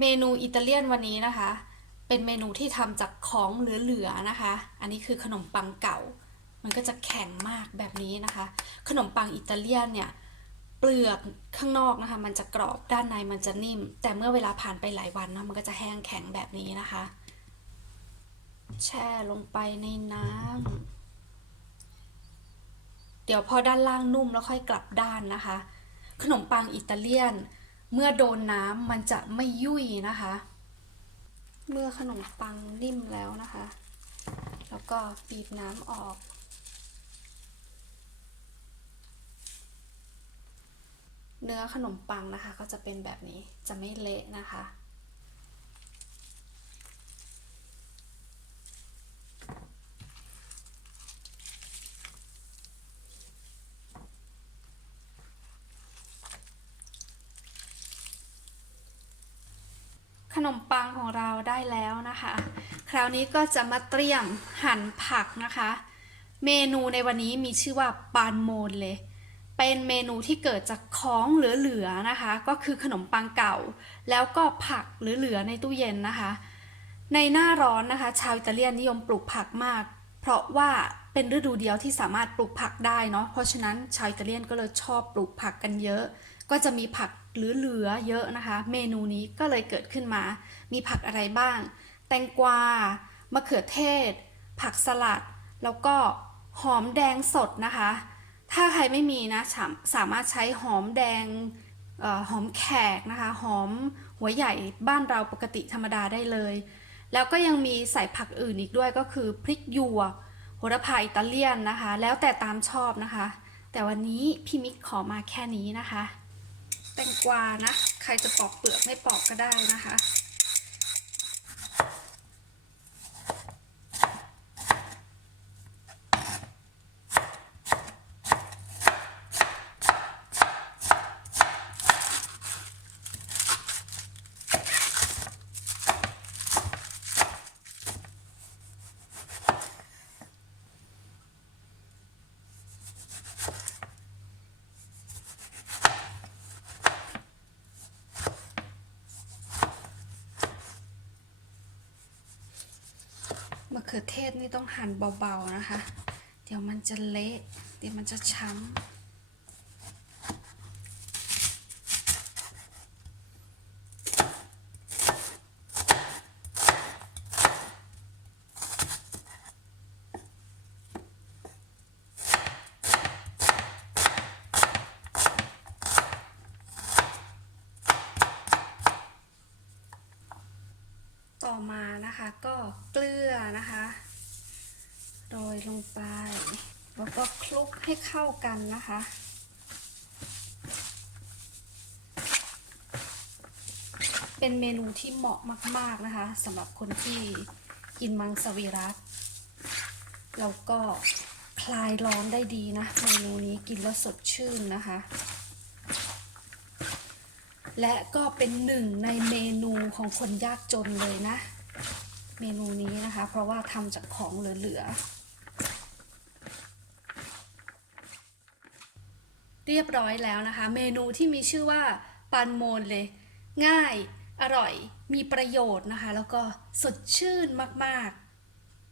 เมนูอิตาเลียนวันนี้นะคะ เป็นเมนูที่ทำจากของเหลือๆนะคะ อันนี้คือขนมปังเก่า มันก็จะแข็งมากแบบนี้นะคะ ขนมปังอิตาเลียนเนี่ยเปลือกข้างนอกนะคะ มันจะกรอบด้านในมันจะนิ่ม แต่เมื่อเวลาผ่านไปหลายวันนะมันก็จะแห้งแข็งแบบนี้นะคะ แช่ลงไปในน้ำเดี๋ยวพอด้านล่างนุ่มแล้วค่อยกลับด้านนะคะ ขนมปังอิตาเลียน เมื่อโดนน้ำมันจะไม่ยุ่ยนะคะ เมื่อขนมปังนิ่มแล้วนะคะ แล้วก็บีบน้ำออก เนื้อขนมปังนะคะ ก็จะเป็นแบบนี้จะไม่เละนะคะ ขนมปังของเราได้แล้วนะคะ คราวนี้ก็จะมาเตรียมหั่นผักนะคะ เมนูในวันนี้มีชื่อว่าปานโมนเลย เป็นเมนูที่เกิดจากของเหลือๆนะคะ ก็คือขนมปังเก่า แล้วก็ผักเหลือๆในตู้เย็นนะคะ ในหน้าร้อนนะคะ ชาวอิตาเลียนนิยมปลูกผักมาก เพราะว่าเป็นฤดูเดียวที่สามารถปลูกผักได้เนาะเพราะฉะนั้นชาวอิตาเลียนก็เลยชอบปลูกผักกันเยอะ ก็จะมีผักเหลือๆเยอะนะคะ เมนูนี้ก็เลยเกิดขึ้นมา มีผักอะไรบ้าง แตงกวามะเขือเทศ ผักสลัด แล้วก็หอมแดงสดนะคะ ถ้าใครไม่มีนะสามารถใช้หอมแดงออหอมแขกนะคะ หอมหัวใหญ่บ้านเราปกติธรรมดาได้เลย แล้วก็ยังมีใส่ผักอื่นอีกด้วยก็คือพริกหยวกโหระพาอิตาเลียนนะคะ แล้วแต่ตามชอบนะคะ แต่วันนี้พี่มิกขอมาแค่นี้นะคะ แตงกวานะ ใครจะปอกเปลือกไม่ปอกก็ได้นะคะ มะเขือเทศนี่ต้องหั่นเบาๆนะคะ เดี๋ยวมันจะเละ เดี๋ยวมันจะช้ำ ต่อมานะคะก็เกลือนะคะโรยลงไปแล้วก็คลุกให้เข้ากันนะคะ เป็นเมนูที่เหมาะมาก ๆนะคะสำหรับคนที่กินมังสวิรัตแล้วก็คลายร้อนได้ดีนะ เมนูนี้กินแล้วสดชื่นนะคะ และก็เป็นหนึ่งในเมนูของคนยากจนเลยนะ เมนูนี้นะคะ เพราะว่าทำจากของเหลือๆเรียบร้อยแล้วนะคะ เมนูที่มีชื่อว่าปันโมนเลย ง่าย อร่อย มีประโยชน์นะคะ แล้วก็สดชื่นมาก